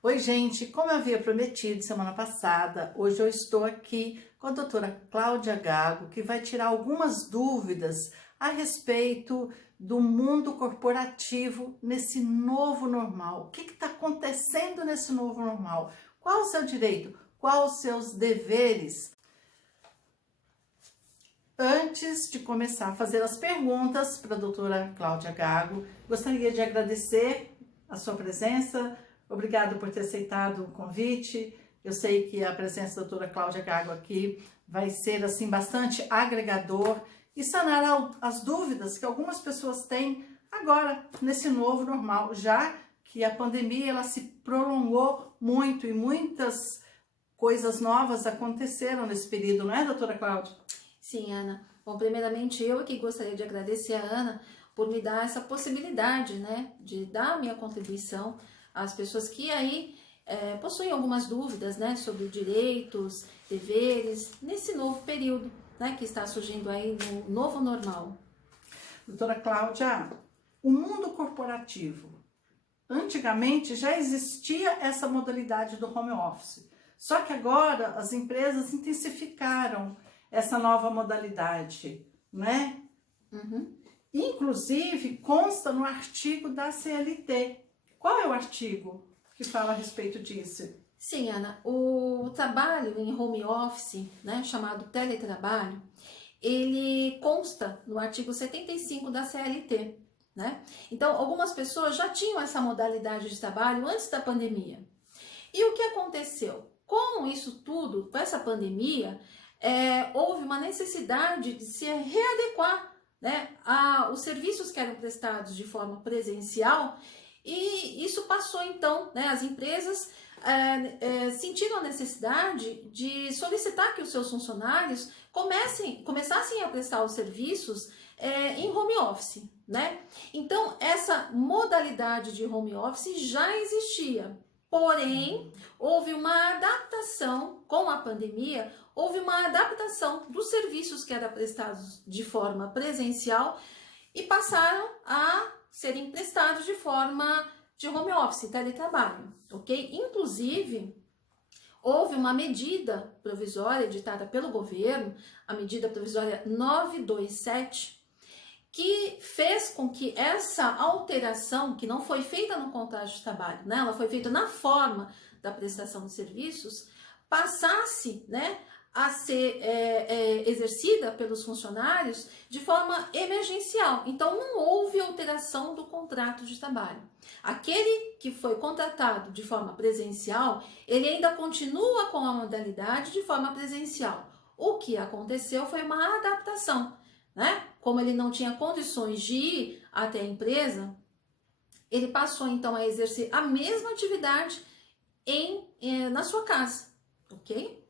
Oi, gente, como eu havia prometido semana passada, hoje eu estou aqui com a doutora Cláudia Gago, que vai tirar algumas dúvidas a respeito do mundo corporativo nesse novo normal. O que está acontecendo nesse novo normal? Qual o seu direito? Qual os seus deveres? Antes de começar a fazer as perguntas para a doutora Cláudia Gago, gostaria de agradecer a sua presença. Obrigado por ter aceitado o convite. Eu sei que a presença da doutora Cláudia Gago aqui vai ser assim bastante agregador e sanar as dúvidas que algumas pessoas têm agora nesse novo normal, já que a pandemia ela se prolongou muito e muitas coisas novas aconteceram nesse período, não é, doutora Cláudia? Sim, Ana. Bom, primeiramente eu que gostaria de agradecer a Ana por me dar essa possibilidade, né, de dar a minha contribuição às pessoas que aí possuem algumas dúvidas, né, sobre direitos, deveres, nesse novo período, né, que está surgindo aí no novo normal. Doutora Cláudia, o mundo corporativo, antigamente já existia essa modalidade do home office, só que agora as empresas intensificaram essa nova modalidade, né? Uhum. Inclusive, consta no artigo da CLT. Qual é o artigo que fala a respeito disso? Sim, Ana, o trabalho em home office, né, chamado teletrabalho, ele consta no artigo 75 da CLT, né? Então, algumas pessoas já tinham essa modalidade de trabalho antes da pandemia. E o que aconteceu? Com isso tudo, com essa pandemia, houve uma necessidade de se readequar, né, os serviços que eram prestados de forma presencial, e isso passou então, né, as empresas sentiram a necessidade de solicitar que os seus funcionários começassem a prestar os serviços em home office, né? Então, essa modalidade de home office já existia, porém, houve uma adaptação com a pandemia, houve uma adaptação dos serviços que eram prestados de forma presencial e passaram a serem prestados de forma de home office, teletrabalho, ok? Inclusive, houve uma medida provisória editada pelo governo, a medida provisória 927, que fez com que essa alteração, que não foi feita no contrato de trabalho, né, ela foi feita na forma da prestação de serviços, passasse, né, a ser exercida pelos funcionários de forma emergencial. Então, não houve alteração do contrato de trabalho. Aquele que foi contratado de forma presencial, ele ainda continua com a modalidade de forma presencial. O que aconteceu foi uma adaptação, né? Como ele não tinha condições de ir até a empresa, ele passou então a exercer a mesma atividade na sua casa, ok?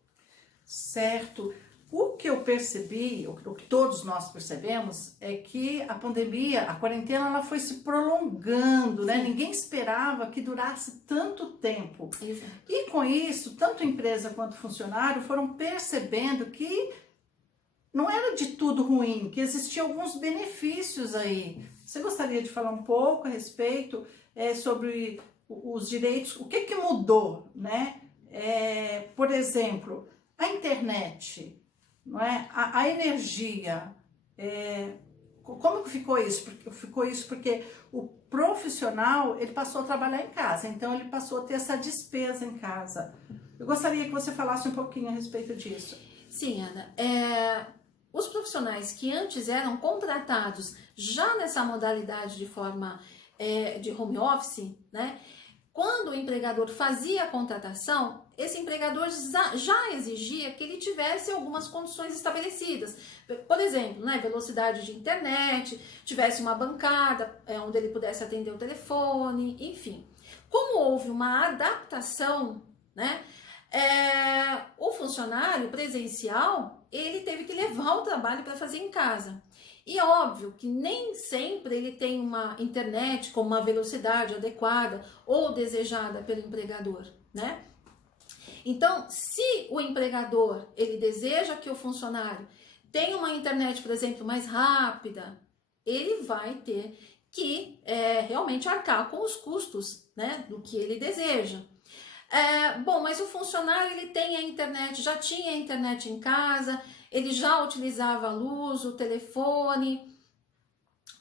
Certo. O que eu percebi, o que todos nós percebemos, é que a pandemia, a quarentena, ela foi se prolongando, né? Ninguém esperava que durasse tanto tempo. Exato. E com isso, tanto empresa quanto funcionário foram percebendo que não era de tudo ruim, que existiam alguns benefícios aí. Você gostaria de falar um pouco a respeito sobre os direitos, o que mudou, né? Por exemplo, a internet, não é? A energia, como que ficou isso? Ficou isso porque o profissional, ele passou a trabalhar em casa, então ele passou a ter essa despesa em casa. Eu gostaria que você falasse um pouquinho a respeito disso. Sim, Ana. Os profissionais que antes eram contratados já nessa modalidade de forma de home office, né? Quando o empregador fazia a contratação, esse empregador já exigia que ele tivesse algumas condições estabelecidas. Por exemplo, né, velocidade de internet, tivesse uma bancada onde ele pudesse atender o telefone, enfim. Como houve uma adaptação, né, o funcionário presencial, ele teve que levar o trabalho para fazer em casa. E óbvio que nem sempre ele tem uma internet com uma velocidade adequada ou desejada pelo empregador, né? Então, se o empregador, ele deseja que o funcionário tenha uma internet, por exemplo, mais rápida, ele vai ter que realmente arcar com os custos, né, do que ele deseja. Bom, mas o funcionário ele tem a internet, já tinha a internet em casa, ele já utilizava a luz, o telefone.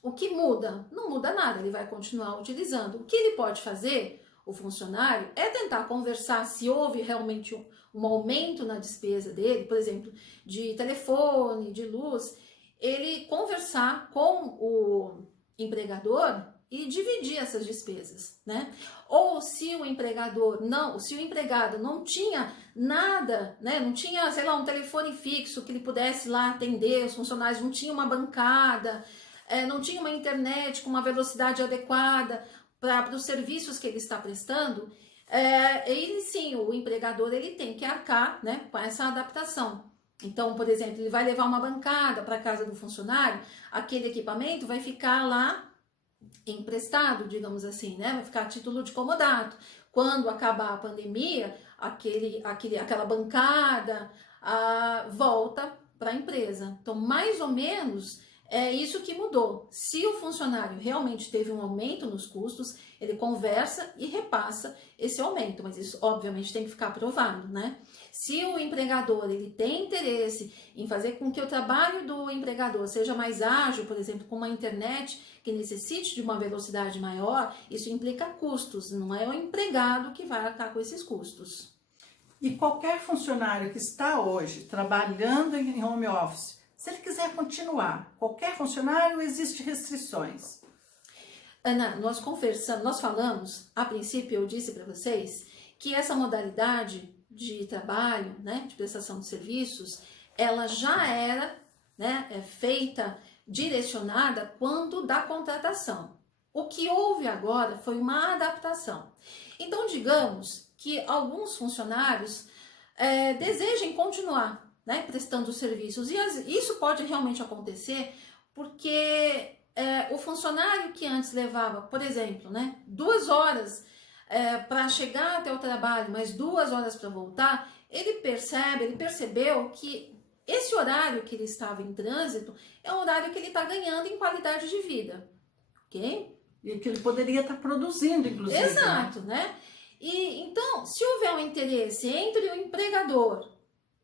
O que muda? Não muda nada, ele vai continuar utilizando. O que ele pode fazer, o funcionário, é tentar conversar se houve realmente um aumento na despesa dele, por exemplo, de telefone, de luz, ele conversar com o empregador e dividir essas despesas, né? Ou se o empregador não, se o empregado não tinha nada, né? Não tinha, sei lá, um telefone fixo que ele pudesse lá atender os funcionários, não tinha uma bancada, não tinha uma internet com uma velocidade adequada para os serviços que ele está prestando, ele sim, o empregador ele tem que arcar, né, com essa adaptação. Então, por exemplo, ele vai levar uma bancada para a casa do funcionário, aquele equipamento vai ficar lá emprestado, digamos assim, né? Vai ficar a título de comodato. Quando acabar a pandemia, aquela bancada volta para a empresa. Então, mais ou menos é isso que mudou. Se o funcionário realmente teve um aumento nos custos, ele conversa e repassa esse aumento, mas isso obviamente tem que ficar aprovado, né? Se o empregador ele tem interesse em fazer com que o trabalho do empregador seja mais ágil, por exemplo, com uma internet que necessite de uma velocidade maior, isso implica custos, não é o empregado que vai arcar com esses custos. E qualquer funcionário que está hoje trabalhando em home office, se ele quiser continuar, qualquer funcionário, existe restrições? Ana, nós falamos, a princípio eu disse para vocês que essa modalidade de trabalho, né, de prestação de serviços, ela já era, né, feita, direcionada quando da contratação. O que houve agora foi uma adaptação. Então, digamos que alguns funcionários desejem continuar, né, prestando serviços, e isso pode realmente acontecer porque o funcionário que antes levava, por exemplo, né, 2 horas para chegar até o trabalho, mais 2 horas para voltar, ele percebeu que esse horário que ele estava em trânsito é um horário que ele está ganhando em qualidade de vida, ok? E que ele poderia estar produzindo, inclusive. Exato, né? E então, se houver um interesse entre o empregador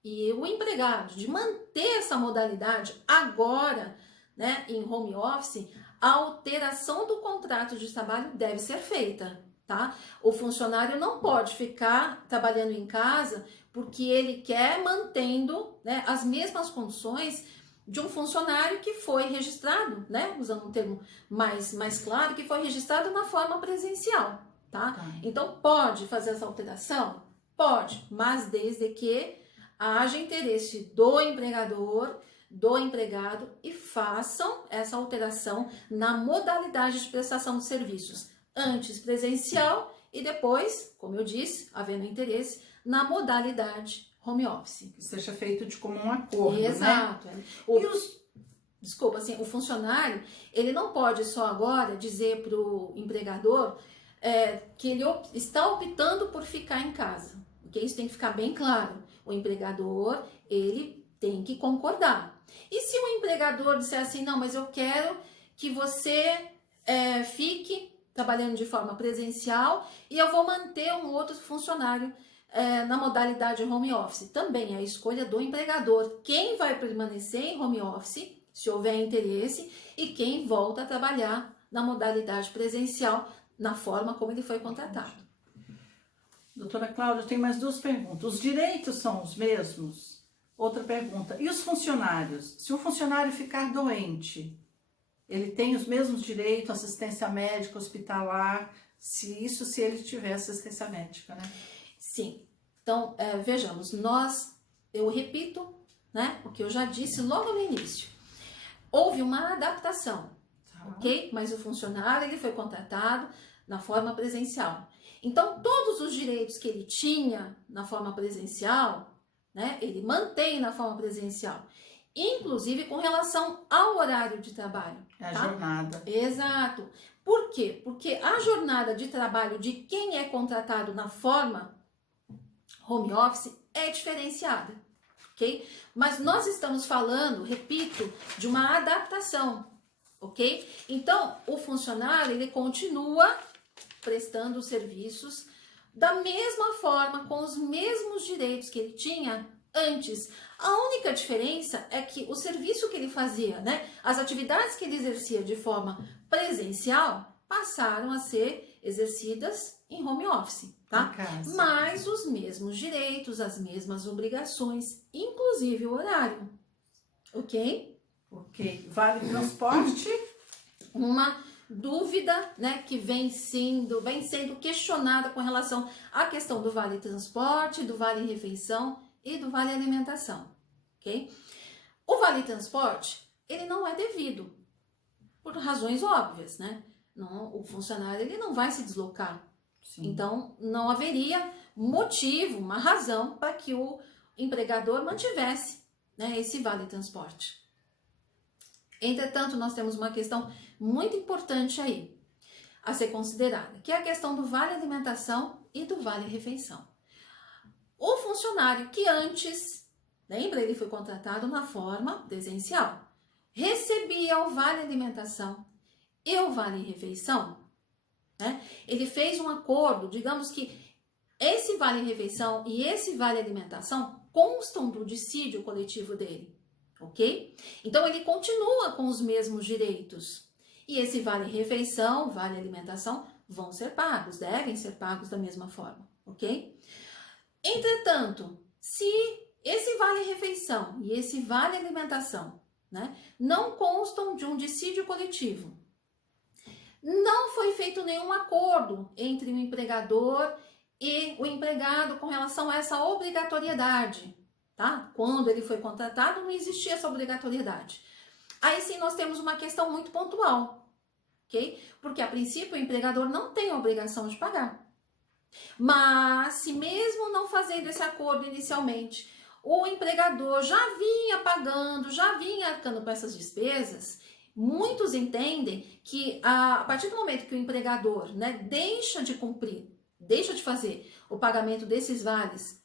e o empregado de manter essa modalidade agora, né, em home office, a alteração do contrato de trabalho deve ser feita. Tá? O funcionário não pode ficar trabalhando em casa porque ele quer mantendo, né, as mesmas condições de um funcionário que foi registrado, né, usando um termo mais claro, que foi registrado na forma presencial. Tá? Então, pode fazer essa alteração? Pode, mas desde que haja interesse do empregador, do empregado e façam essa alteração na modalidade de prestação de serviços. Antes presencial e depois, como eu disse, havendo interesse, na modalidade home office. Que seja feito de comum acordo, exato, né? Desculpa, assim, o funcionário, ele não pode só agora dizer para o empregador que ele está optando por ficar em casa, porque isso tem que ficar bem claro. O empregador, ele tem que concordar. E se o empregador disser assim, não, mas eu quero que você fique trabalhando de forma presencial e eu vou manter um outro funcionário na modalidade home office. Também é a escolha do empregador. Quem vai permanecer em home office, se houver interesse, e quem volta a trabalhar na modalidade presencial, na forma como ele foi contratado. Doutora Cláudia, tem mais 2 perguntas. Os direitos são os mesmos? Outra pergunta. E os funcionários? Se um funcionário ficar doente, ele tem os mesmos direitos, assistência médica, hospitalar, se ele tiver assistência médica, né? Sim. Então, vejamos, eu repito, né, o que eu já disse logo no início. Houve uma adaptação, ok? Mas o funcionário, ele foi contratado na forma presencial. Então, todos os direitos que ele tinha na forma presencial, né, ele mantém na forma presencial. Inclusive com relação ao horário de trabalho. A jornada. Exato. Por quê? Porque a jornada de trabalho de quem é contratado na forma home office é diferenciada, ok? Mas nós estamos falando, repito, de uma adaptação, ok? Então, o funcionário, ele continua prestando os serviços da mesma forma, com os mesmos direitos que ele tinha antes. A única diferença é que o serviço que ele fazia, né, as atividades que ele exercia de forma presencial, passaram a ser exercidas em home office, tá? Em casa. Mas os mesmos direitos, as mesmas obrigações, inclusive o horário, ok? Ok. Vale transporte? Uma dúvida, né, que vem sendo questionada com relação à questão do vale transporte, do vale refeição e do vale alimentação, ok? O vale transporte, ele não é devido, por razões óbvias, né? Não, o funcionário, ele não vai se deslocar. Sim. Então, não haveria motivo, uma razão para que o empregador mantivesse, né, esse vale transporte. Entretanto, nós temos uma questão muito importante aí a ser considerada, que é a questão do vale alimentação e do vale refeição. O funcionário que antes, lembra, ele foi contratado na forma presencial, recebia o vale alimentação e o vale refeição, né? Ele fez um acordo, digamos que esse vale refeição e esse vale alimentação constam do dissídio coletivo dele, ok? Então ele continua com os mesmos direitos. E esse vale refeição, vale alimentação vão ser pagos, devem ser pagos da mesma forma, ok? Entretanto, se esse vale refeição e esse vale alimentação, né, não constam de um dissídio coletivo, não foi feito nenhum acordo entre o empregador e o empregado com relação a essa obrigatoriedade, tá? Quando ele foi contratado, não existia essa obrigatoriedade. Aí sim nós temos uma questão muito pontual, ok? Porque a princípio o empregador não tem a obrigação de pagar. Mas se mesmo não fazendo esse acordo inicialmente, o empregador já vinha pagando, já vinha arcando com essas despesas, muitos entendem que a partir do momento que o empregador, né, deixa de cumprir, deixa de fazer o pagamento desses vales,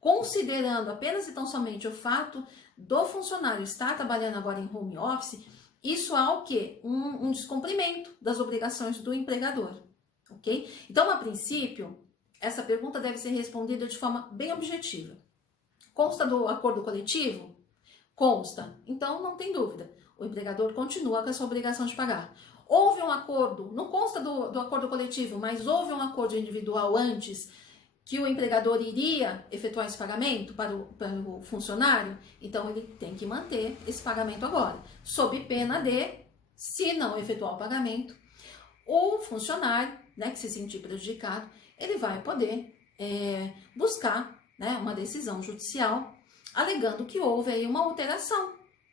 considerando apenas e tão somente o fato do funcionário estar trabalhando agora em home office, isso há o quê? Um descumprimento das obrigações do empregador, ok? Então, a princípio, essa pergunta deve ser respondida de forma bem objetiva. Consta do acordo coletivo? Consta. Então, não tem dúvida. O empregador continua com essa obrigação de pagar. Houve um acordo, não consta do acordo coletivo, mas houve um acordo individual antes que o empregador iria efetuar esse pagamento para o funcionário, então ele tem que manter esse pagamento agora, sob pena de, se não efetuar o pagamento, o funcionário, né, que se sentir prejudicado, ele vai poder buscar, né, uma decisão judicial, alegando que houve aí uma alteração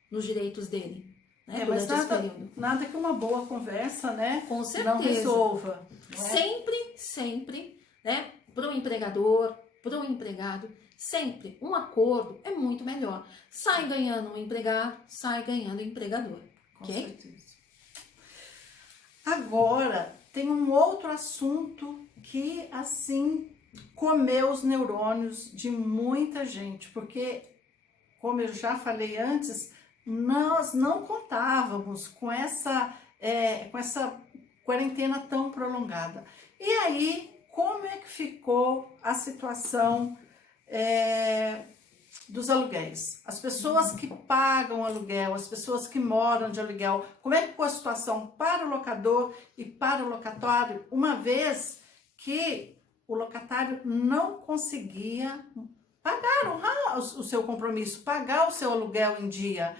nos direitos dele, né, mas durante esse período. Nada que uma boa conversa, né, Com certeza. não resolva. Não é? Sempre, né, para o empregador, para o empregado, sempre um acordo é muito melhor. Sai ganhando o empregado, sai ganhando o empregador. Com Ok? certeza. Agora, tem um outro assunto que, assim, comeu os neurônios de muita gente, porque, como eu já falei antes, nós não contávamos com essa quarentena tão prolongada. E aí, como é que ficou a situação dos aluguéis? As pessoas que pagam aluguel, as pessoas que moram de aluguel, como é que ficou a situação para o locador e para o locatário, uma vez que o locatário não conseguia pagar, honrar o seu compromisso, pagar o seu aluguel em dia?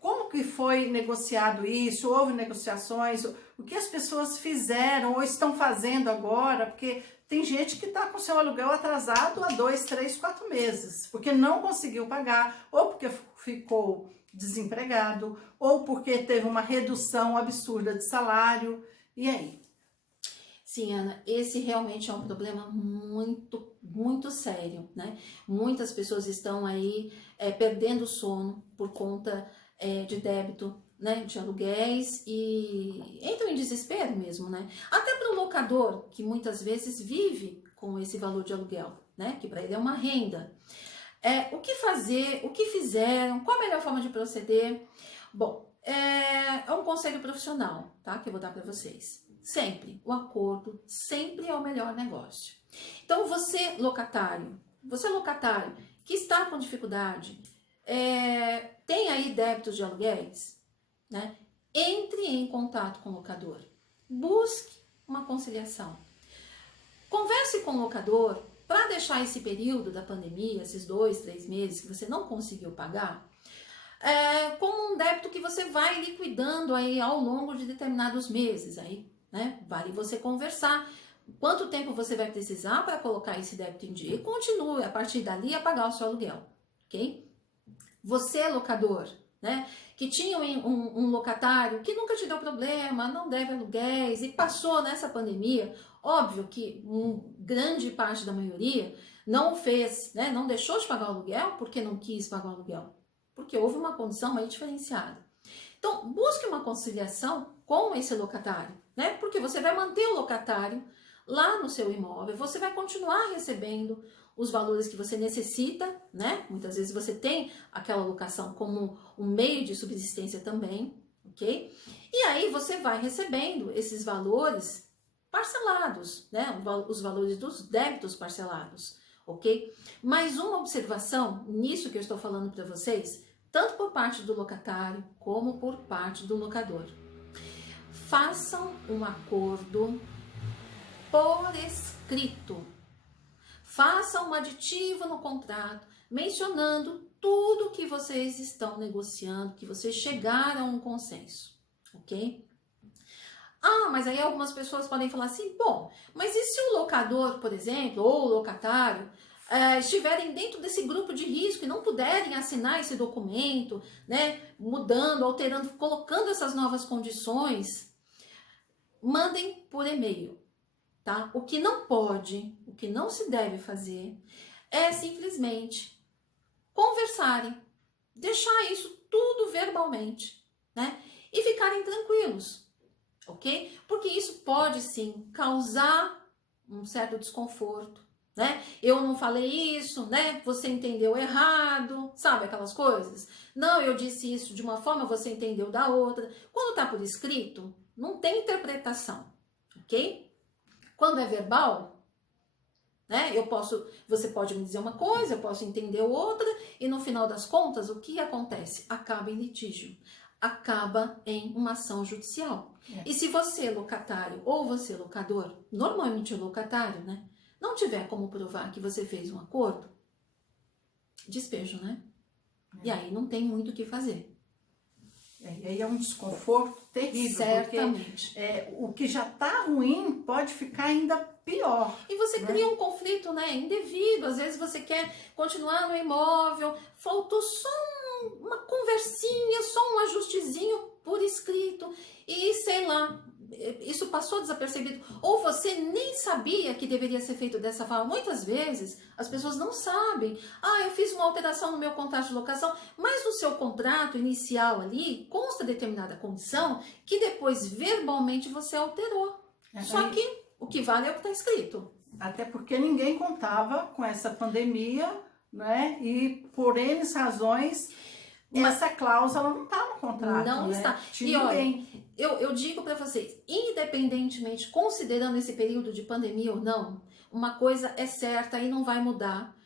Como que foi negociado isso? Houve negociações? O que as pessoas fizeram ou estão fazendo agora? Porque tem gente que está com seu aluguel atrasado há 2, 3, 4 meses, porque não conseguiu pagar, ou porque ficou desempregado, ou porque teve uma redução absurda de salário. E aí? Sim, Ana, esse realmente é um problema muito, muito sério, né? Muitas pessoas estão aí perdendo o sono por conta de débito, né, de aluguéis, e entram em desespero mesmo, né? Até para o locador, que muitas vezes vive com esse valor de aluguel, né? Que para ele é uma renda. O que fazer, o que fizeram, qual a melhor forma de proceder? Bom, é um conselho profissional, tá? Que eu vou dar para vocês. sempre, o acordo sempre é o melhor negócio. Então, você locatário que está com dificuldade, tem aí débitos de aluguéis, né? Entre em contato com o locador, busque uma conciliação. Converse com o locador para deixar esse período da pandemia, esses 2, 3 meses que você não conseguiu pagar, como um débito que você vai liquidando aí ao longo de determinados meses. Aí, né? Vale você conversar quanto tempo você vai precisar para colocar esse débito em dia e continue a partir dali a pagar o seu aluguel, ok? Você, locador, né, que tinha um locatário que nunca te deu problema, não deve aluguéis e passou nessa pandemia, óbvio que grande parte da maioria não fez, né, não deixou de pagar o aluguel porque não quis pagar o aluguel, porque houve uma condição aí diferenciada. Então, busque uma conciliação com esse locatário, né, porque você vai manter o locatário lá no seu imóvel, você vai continuar recebendo os valores que você necessita, né? Muitas vezes você tem aquela locação como um meio de subsistência também, ok? E aí você vai recebendo esses valores parcelados, né? Os valores dos débitos parcelados, ok? Mais uma observação nisso que eu estou falando para vocês, tanto por parte do locatário como por parte do locador. Façam um acordo por escrito. Faça um aditivo no contrato, mencionando tudo que vocês estão negociando, que vocês chegaram a um consenso, ok? Ah, mas aí algumas pessoas podem falar assim, bom, mas e se o locador, por exemplo, ou o locatário, estiverem dentro desse grupo de risco e não puderem assinar esse documento, né, mudando, alterando, colocando essas novas condições, mandem por e-mail. Tá? O que não pode, o que não se deve fazer é simplesmente conversarem, deixar isso tudo verbalmente, né? E ficarem tranquilos, ok? Porque isso pode sim causar um certo desconforto, né? Eu não falei isso, né? Você entendeu errado, sabe aquelas coisas? Não, eu disse isso de uma forma, você entendeu da outra. Quando tá por escrito, não tem interpretação, ok? Quando é verbal, né, você pode me dizer uma coisa, eu posso entender outra, e no final das contas, o que acontece? Acaba em litígio, acaba em uma ação judicial. E se você, locatário, ou você, locador, normalmente o locatário, né, não tiver como provar que você fez um acordo, despejo, né? E aí não tem muito o que fazer. E aí é um desconforto terrível, certamente. Porque o que já está ruim pode ficar ainda pior. E você cria um conflito, né, indevido, às vezes você quer continuar no imóvel, faltou só uma conversinha, só um ajustezinho por escrito e sei lá, isso passou desapercebido, ou você nem sabia que deveria ser feito dessa forma. Muitas vezes as pessoas não sabem. Ah, eu fiz uma alteração no meu contrato de locação, mas no seu contrato inicial ali consta determinada condição que depois verbalmente você alterou. Só que o que vale é o que está escrito. Até porque ninguém contava com essa pandemia, né? E por N razões, essa cláusula não está no contrato. Não está. E olha, eu digo para vocês, independentemente, considerando esse período de pandemia ou não, uma coisa é certa e não vai mudar,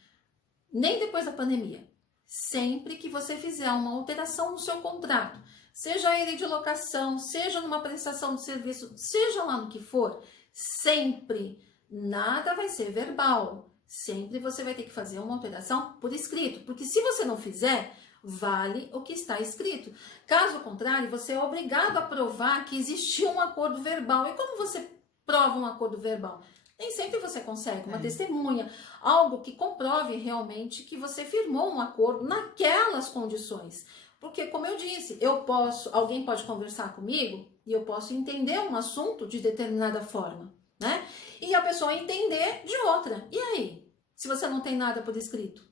nem depois da pandemia. Sempre que você fizer uma alteração no seu contrato, seja ele de locação, seja numa prestação de serviço, seja lá no que for, sempre, nada vai ser verbal. Sempre você vai ter que fazer uma alteração por escrito, porque se você não fizer, vale o que está escrito. Caso contrário, você é obrigado a provar que existiu um acordo verbal. E como você prova um acordo verbal? Nem sempre você consegue uma testemunha, algo que comprove realmente que você firmou um acordo naquelas condições. Porque, como eu disse, alguém pode conversar comigo e eu posso entender um assunto de determinada forma, né? E a pessoa entender de outra. E aí? Se você não tem nada por escrito?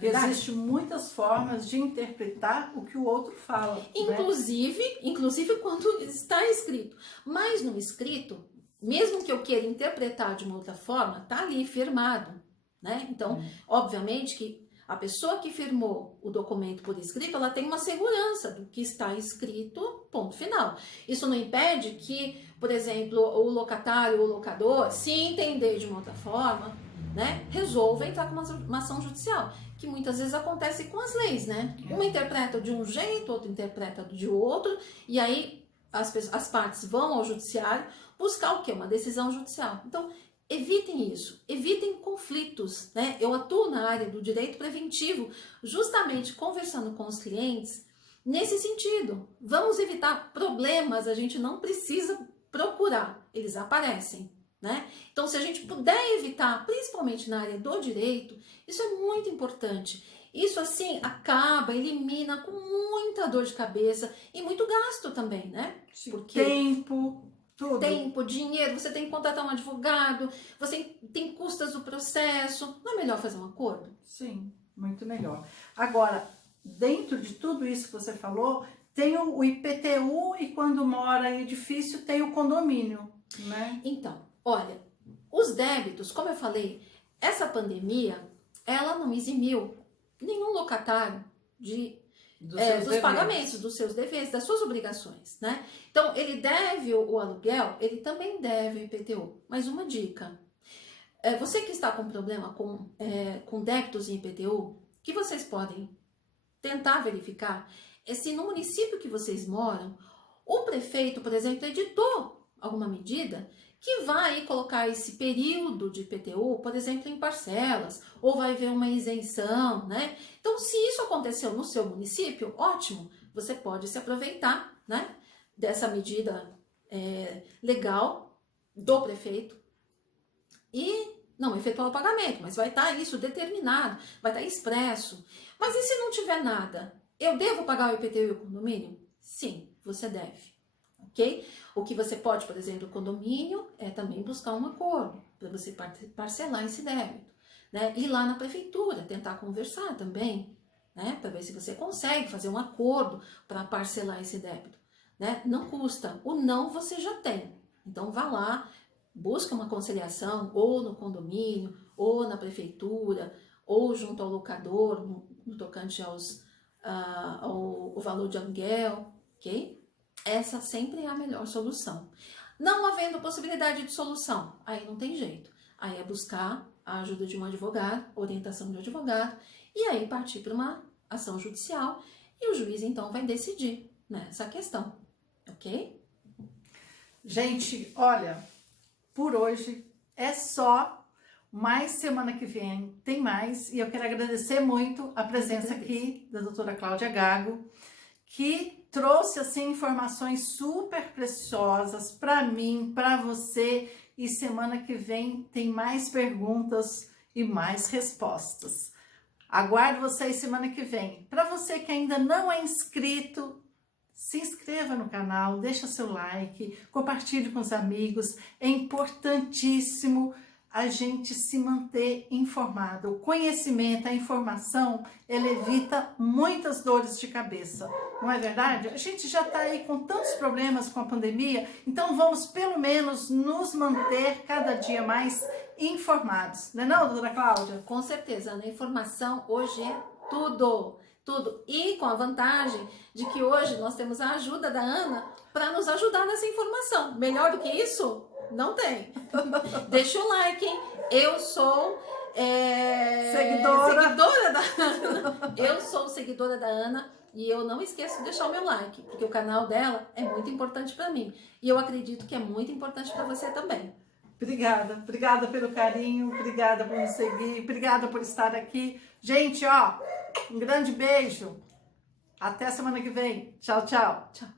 Existem muitas formas de interpretar o que o outro fala. Inclusive quando está escrito. Mas no escrito, mesmo que eu queira interpretar de uma outra forma, está ali firmado, né? Então, obviamente que a pessoa que firmou o documento por escrito, ela tem uma segurança do que está escrito ponto final. Isso não impede que, por exemplo, o locatário ou o locador, se entender de uma outra forma, né, resolva entrar com uma ação judicial, que muitas vezes acontece com as leis, né? Uma interpreta de um jeito, outra interpreta de outro, e aí as partes vão ao judiciário buscar o quê? Uma decisão judicial. Então, evitem isso, evitem conflitos, né? Eu atuo na área do direito preventivo, justamente conversando com os clientes nesse sentido. Vamos evitar problemas, a gente não precisa procurar, eles aparecem, né? Então, se a gente puder evitar, principalmente na área do direito, isso é muito importante. Isso, assim, elimina com muita dor de cabeça e muito gasto também, né? Porque tempo, tudo. Tempo, dinheiro, você tem que contratar um advogado, você tem custas do processo. Não é melhor fazer um acordo? Sim, muito melhor. Agora, dentro de tudo isso que você falou, tem o IPTU e quando mora em edifício tem o condomínio, né? Então, olha, os débitos, como eu falei, essa pandemia, ela não eximiu nenhum locatário dos pagamentos, dos seus deveres, das suas obrigações, né? Então, ele deve o aluguel, ele também deve o IPTU. Mas uma dica, você que está com problema com débitos em IPTU, que vocês podem tentar verificar é se no município que vocês moram, o prefeito, por exemplo, editou alguma medida que vai colocar esse período de IPTU, por exemplo, em parcelas, ou vai haver uma isenção, né? Então, se isso aconteceu no seu município, ótimo, você pode se aproveitar, né, dessa medida legal do prefeito e não efetuar o pagamento, mas vai estar isso determinado, vai estar expresso. Mas e se não tiver nada? Eu devo pagar o IPTU e o condomínio? Sim, você deve. Ok? O que você pode, por exemplo, o condomínio é também buscar um acordo para você parcelar esse débito, né? Ir lá na prefeitura, tentar conversar também, né? Para ver se você consegue fazer um acordo para parcelar esse débito, né? Não custa, o não você já tem. Então vá lá, busca uma conciliação ou no condomínio, ou na prefeitura, ou junto ao locador, no tocante ao valor de aluguel, ok? Essa sempre é a melhor solução. Não havendo possibilidade de solução, aí não tem jeito. Aí é buscar a ajuda de um advogado, orientação de um advogado, e aí partir para uma ação judicial, e o juiz então vai decidir nessa questão, ok? Gente, olha, por hoje é só, mais semana que vem tem mais, e eu quero agradecer muito a presença aqui da doutora Cláudia Gago, que trouxe assim informações super preciosas para mim, para você, e semana que vem tem mais perguntas e mais respostas. Aguardo vocês semana que vem. Para você que ainda não é inscrito, se inscreva no canal, deixa seu like, compartilhe com os amigos. É importantíssimo a gente se manter informado. O conhecimento, a informação, ela evita muitas dores de cabeça. Não é verdade? A gente já está aí com tantos problemas com a pandemia, então vamos pelo menos nos manter cada dia mais informados. Não é não, doutora Cláudia? Com certeza, a informação hoje é tudo. Tudo. E com a vantagem de que hoje nós temos a ajuda da Ana para nos ajudar nessa informação. Melhor do que isso? Não tem. Deixa o like, hein? Eu sou seguidora da Ana. Eu sou seguidora da Ana e eu não esqueço de deixar o meu like, porque o canal dela é muito importante para mim. E eu acredito que é muito importante para você também. Obrigada pelo carinho, obrigada por me seguir, obrigada por estar aqui. Gente, ó, um grande beijo. Até semana que vem. Tchau, tchau. Tchau.